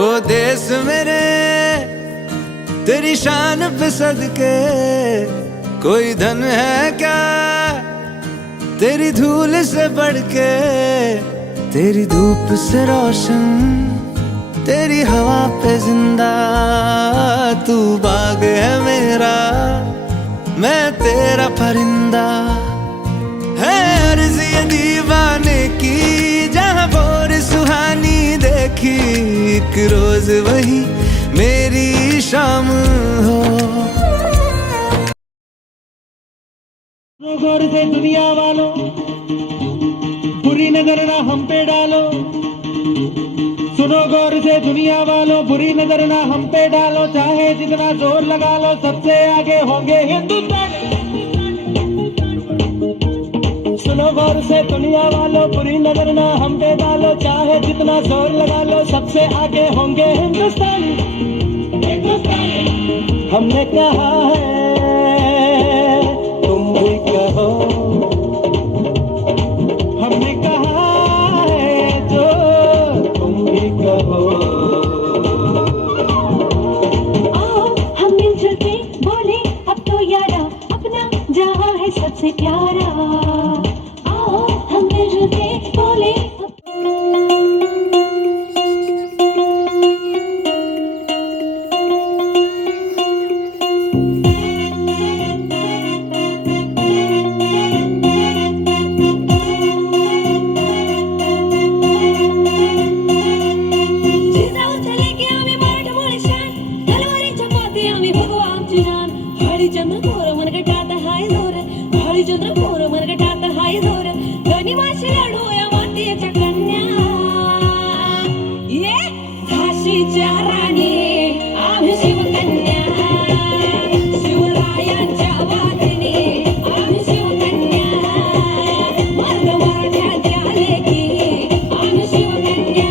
ओ देश मेरे तेरी शान पे सदके, कोई धन है क्या तेरी धूल से बढ़ के। तेरी धूप से रोशन, तेरी हवा पे जिंदा, तू बाग है मेरा, मैं तेरा परिंदा। है अर्ज़ ये दीवाने की, जहाँ भोर सुहानी देखी, एक रोज वही मेरी शाम हो। गौर से दुनिया वालों, बुरी नजर ना हम पे डालो। सुनो गौर से दुनिया वालों, बुरी नजर ना हम पे डालो। चाहे जितना जोर लगा लो, सबसे आगे होंगे हिंदुस्तान। सुनो गौर से दुनिया वालों, बुरी नजर ना हम पे डालो। चाहे जितना जोर लगा लो, सबसे आगे होंगे हिंदुस्तान। हमने कहा है तुम भी कहो, हमने कहा है जो तुम भी कहो। आओ हम मिलजुल के बोले अब तो यारा, अपना जहां है सबसे प्यारा। आओ हम मिलजुल के बोले चंद्रपूर मनगटात हाय जोर, गनिवाशी लाडूया मातीच्या कन्या। ये झाशीच्या राणी आम्ही शिवकन्या, शिवरायांच्या वाघिणी आम्ही शिवकन्या। मार्ग मराठ्यांच्या लेकी आम्ही शिवकन्या।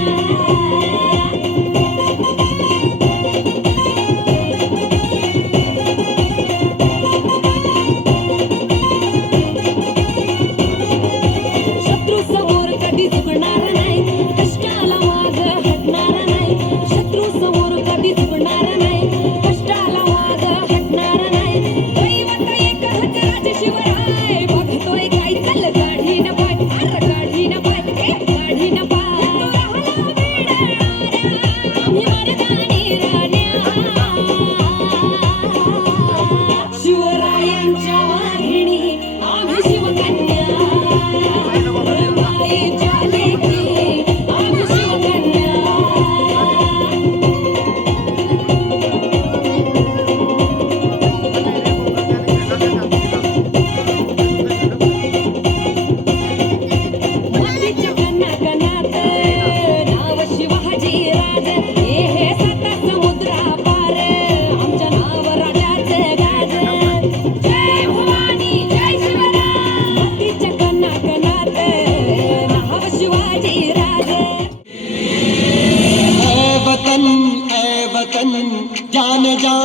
जान जा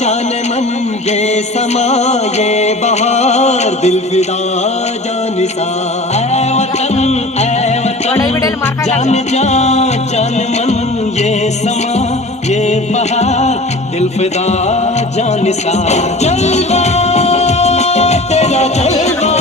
जान मन, ये समा ये बहार, दिल फिदा जानिसा। ऐ वतन जान जा जान मन, ये समा ये बहार, दिल फिदा जानिसा। जलवा तेरा जलवा,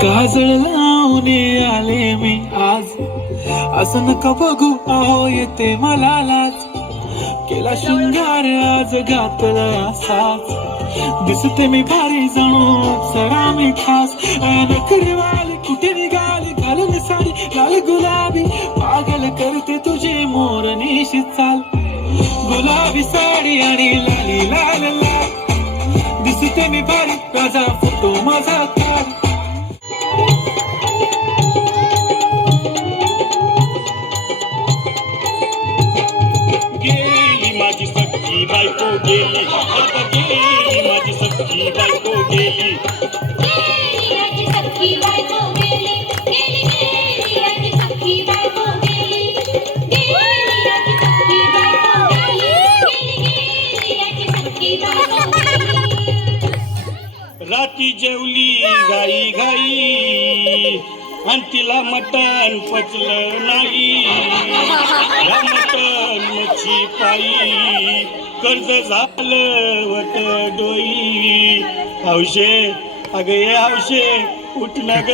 काजळ लावून आले मी आज, असं नका बघू आहो येते मला लाज। केला शृंगार आज घातला असाच, दिसते मी भारी जणू सरा मी खास। नखरेवाली कुठे निघाली घालून साडी लाल गुलाबी, पागल करते तुझी मोरनीशी चाल। गुलाबी साडी आणि लाली लाल लाल, दिसते मी भारी राजा फोटो माझा काढ। गेली माझी सख्खी बायको गेली, आता गेली माझी सख्खी बायको। जेवली गाई गाई आणि तिला मटण पचलं नाही. या मटण मच्छी पायी कर्ज झालं वट डोई. हौशे अगं ये हौशे उठ ना ग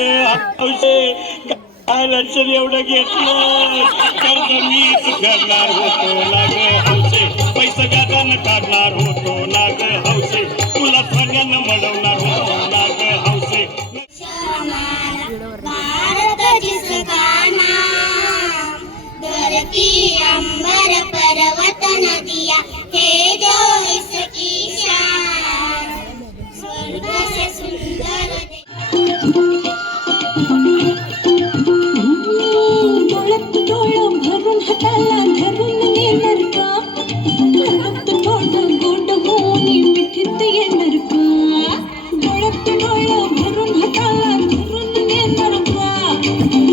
हौशे. काय लक्षण एवढं घेतलं कर्ज मीच फेडणार होतो ना ग हौशे. पैसा व्याजानं काढणार होतो ना ग हौशे. तुला सोन्यानं मळवणार होतो ना ग हौशे. भारत जिसका नाम धरती अंबर पर्वत नदिया है जो इसकी शान. स्वर्ग से सुंदर डोळ्यात डोळं भरून हाताला धरून येणार का? डोळ्यात डोळं गोड होऊन मिठीत येणार का? डोळ्यात डोळं भरून हाताला धरून येणार का?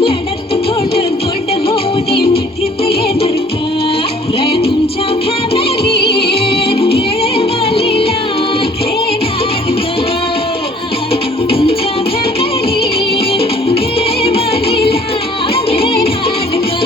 लाडात गोड गोड होऊन मिठीत येणार का? राया तुमच्या फॅमिलीत येळेवालीला घेणार का? तुमच्या फॅमिलीत येळेवालीला घेणार का?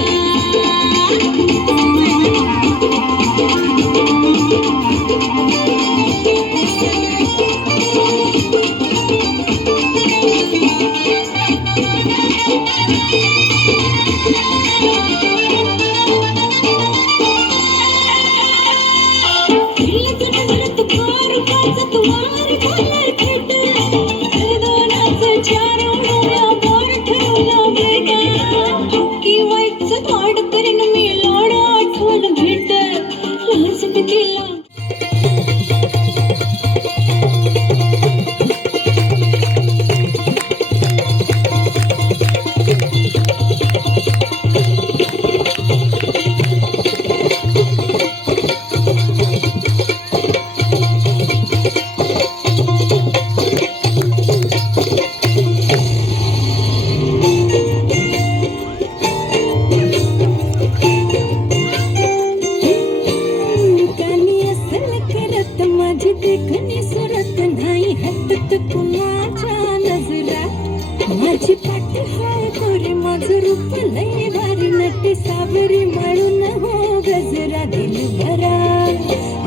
माझी पाठी हाय गोरी माझं रूप लय भारी नटे सावरी म्हणून हो गजरा दिल भरा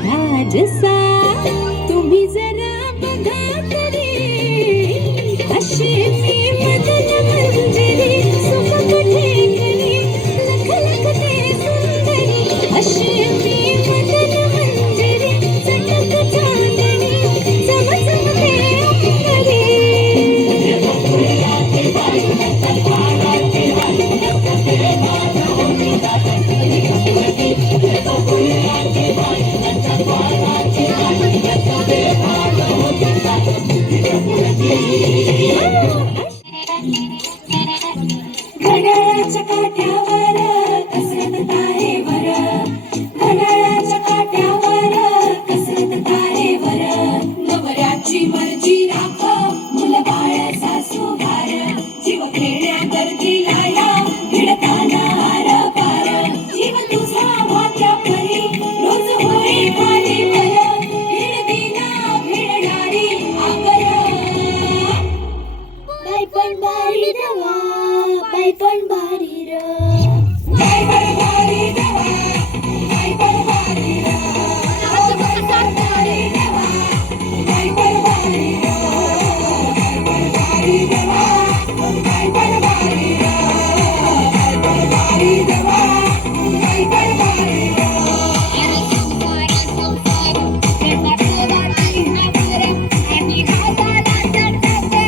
राजसा तुम्ही जरा बघा तरी अशी मी मदन मंजिरी सुख कुठे करी लख लख ते सुंदरी अशी मी मदन मंजिरी चटक चांदणी चम चम ते अंबरी. घड्याळाच्या काट्यावर कसरत तारेवर घड्याळाच्या काट्यावर कसरत तारेवर नवऱ्याची मर्जी राख मुलं बाळ सासू घार जीव खेळण्या गर्दी लाया भिडताना आर पार जीव तुझा वाच्या परी रोज होई खाली वर भिडदिना भिडणारी आगर. बाई पण बारी देवा बाई पण बारी र बाई पण बारी देवा बाई पण बारी र आज बसा बारी देवा बाई पण बारी र बाई पण बारी देवा बाई पण बारी र बाई पण बारी देवा बाई पण बारी र. आणि हाताला चटके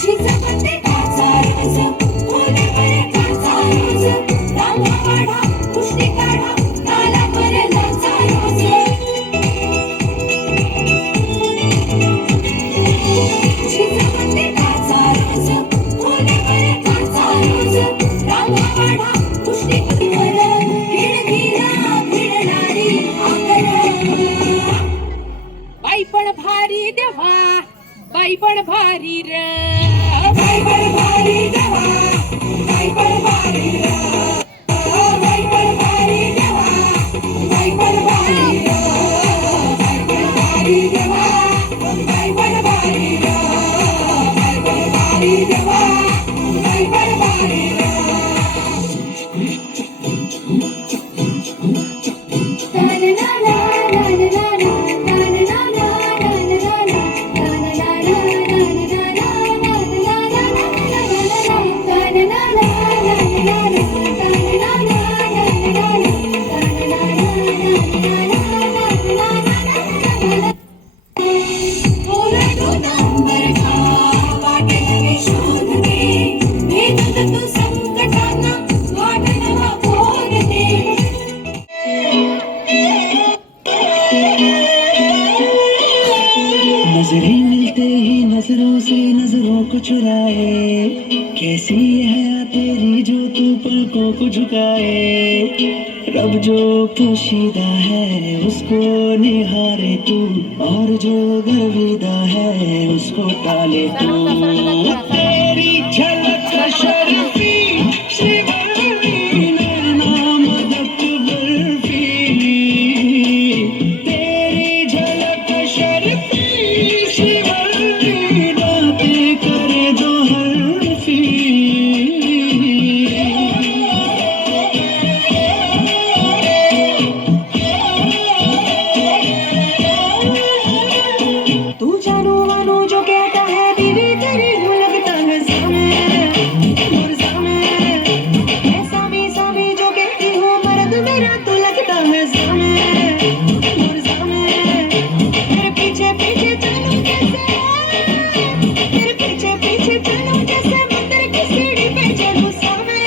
शिजवते काचा रोज कोणाकडे काचा रोज रांगा काढा कुस्ती काढा काला बरे नाचा रोज. शिजवते काचा रोज कोणाकडे काचा रोज रांगा काढा कुस्ती वर भिडगिरा भिडणारी आगर. बाई पण भारी देवा बाई पण भारी र बाई पण भारी देवा बाई पण भारी र बाई नजरें मिलते ही नजरों से नजरों को चुराए, कैसी है तेरी जो तू पलकों को झुकाए। रब जो पोशीदा है उसको निहारे तू, और जो गर्विदा है उसको टाले तू। तेरी झलक शर्फी श्रीवल्ली नैना मदक बर्फी, तेरी झलक शर्फी श्रीवल्ली बातें करे दो हर्फी। तू जानू मानू जो कहता है बीवी तेरी हूँ लगता है सामे मैं सामी सामी जो कहती हूँ मर्द मेरा तो लगता है सामे तेरे पीछे पीछे चलूं जैसे, तेरे पीछे पीछे चलूं जैसे मंदिर की सीढ़ी पे चलूं सामे,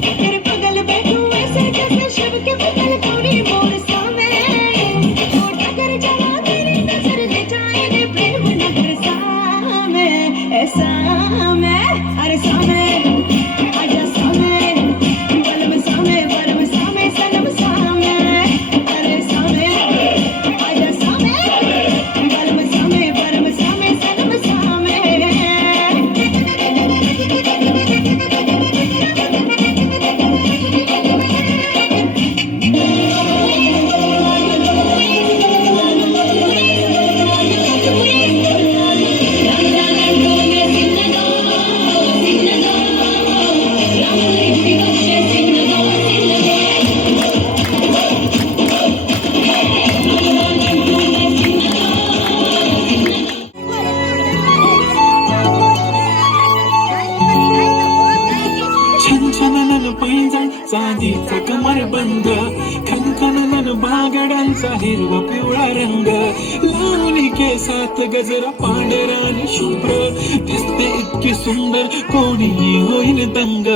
तेरे बगल बैठूं ऐसे जैसे शिव के बगल कोनी मोर सामे। छोटा कर जला तेरी नजर ले जाए रे प्रेम नगर सामे, ऐसा मैं अरे सामे आजा सामे, बलम सामे सनम सामे, अरे सामे आजा सामे, बलम सामे सनम सामे। छनछनन पैंजण चांदीचा कमरबंद, खनखनन बागडांचा हिरवा पिवळा रंग, लावणी केसात गजरा पांढरा आणि शुभ्र, दिसते इतकी सुंदर कोणीही होईन दंग।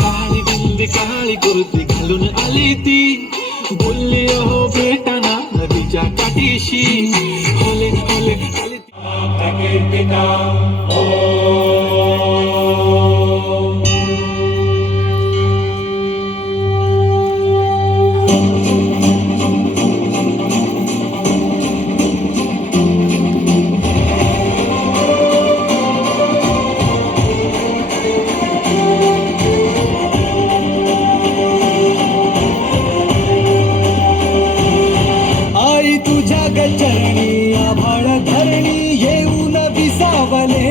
काळी बिंदी काळी कुर्ती घालून आली ती, बोलली अहो भेटाना नदीच्या काठीशी, होले होले आली ती। आई तुझ्या गचरणी आभाळ धरणी येऊन विसावले,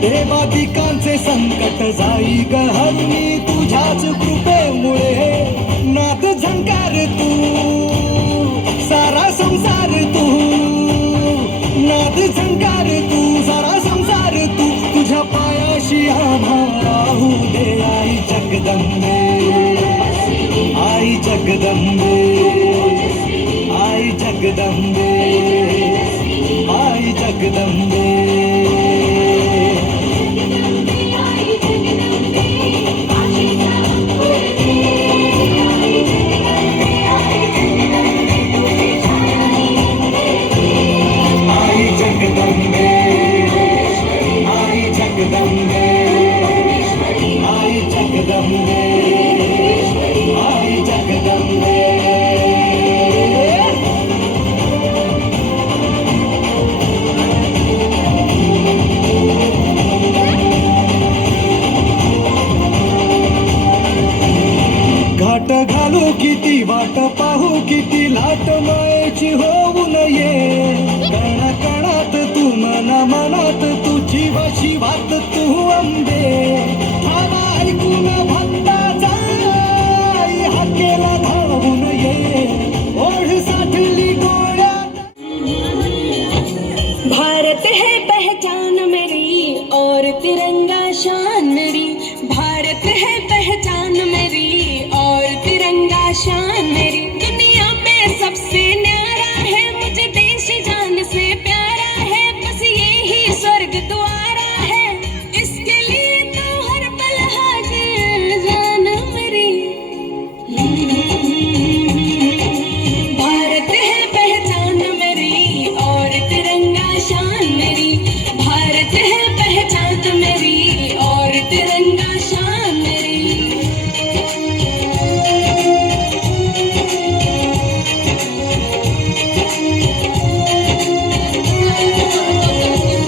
देवादिकांचे संकट जाई गहरणी तुझ्याच कृपेमुळे। नाद झंकार तू सारा संसार तू, नाद झंकार तू सारा संसार तू, तुझ्या पायाशी आभाळाहू दे आई जगदंबे, आई जगदंबे, आई जगदंबे, आई जगदंबे। आई जगदंबे, आई जगदंबे, आई जगदंबे, आई जगदंबे। वाट पाहू किती लाट मायेची होऊ नये कण कणात तू मना मनात तू जीव शिवात तू अंबे ठावा ऐकून भक्ताचा हाकेला धावू नये ओढ साठली डोळ्यात भारत है पहचान मेरी और तिरंगा शान मेरी भारत है पहचान मेरी और तिरंगा शान मेरी दुनिया में सबसे न्यारा है मुझे देश जान से प्यारा है बस यही स्वर्ग द्वारा है इसके लिए तो हर पल हाजिर जान मेरी भारत है पहचान मेरी और तिरंगा शान मेरी भारत है पहचान मेरी और तिरंगा शान मेरी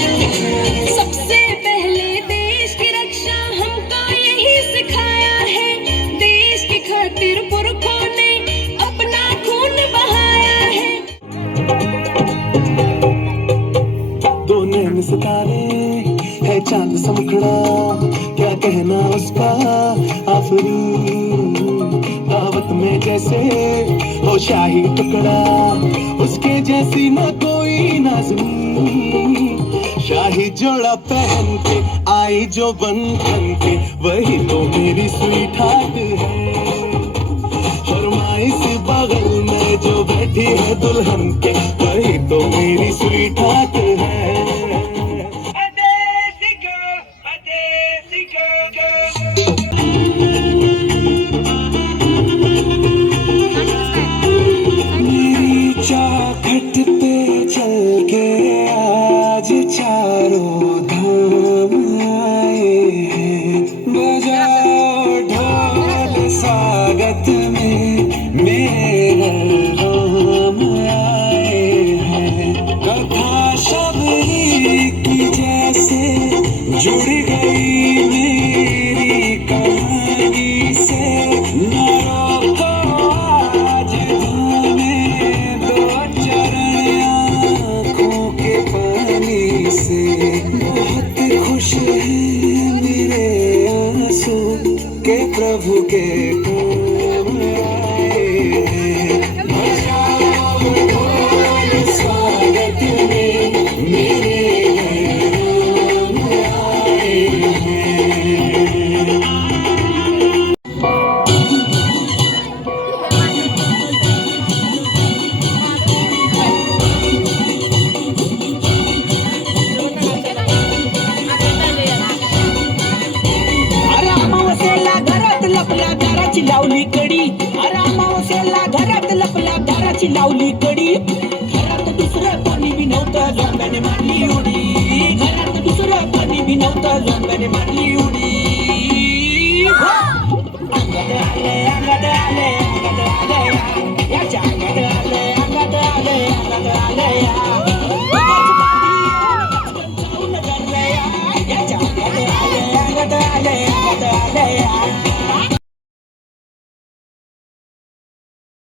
सबसे पहले देश की रक्षा हमको यही सिखाया है देश की खातिर पुरखों ने अपना खून बहाया है दो नैन सितारे है चांद सा मुखड़ा क्या कहना उसका आफरी दावत में जैसे हो शाही टुकड़ा उसके जैसी न कोई नाज़नी शाही जोड़ा पहन के आई जो बंधन के वही तो मेरी स्वीट हार्ट है शर्माई सी बगल में जो बैठी है दुल्हन के वही तो मेरी स्वीट हार्ट है मेरी चौखट पे चल के आज चारों धाम आए हैं बजाओ ढोल स्वागत में मेरे राम आए हैं कथा शबरी की जैसे जुड़ गई मेरी कहानी से नारों को आज धोने दो चरण आँखों के पानी से बहुत खुश हैं मेरे आंसू के प्रभु के काम आए हैं बजाओ ढोल स्वागत में मेरे राम आए हैं अरे अमावस्येला घरात लपल्या दाराची लावली कडी अरे अमावस्येला घरात लपल्या दाराची लावली कडी घरात दुसरं कोणी बी नव्हतं जांब्याने मारली उडी घरात दुसरं कोणी बी नव्हतं जांब्याने मारली उडी अंगात आले अंगात आले अंगात आले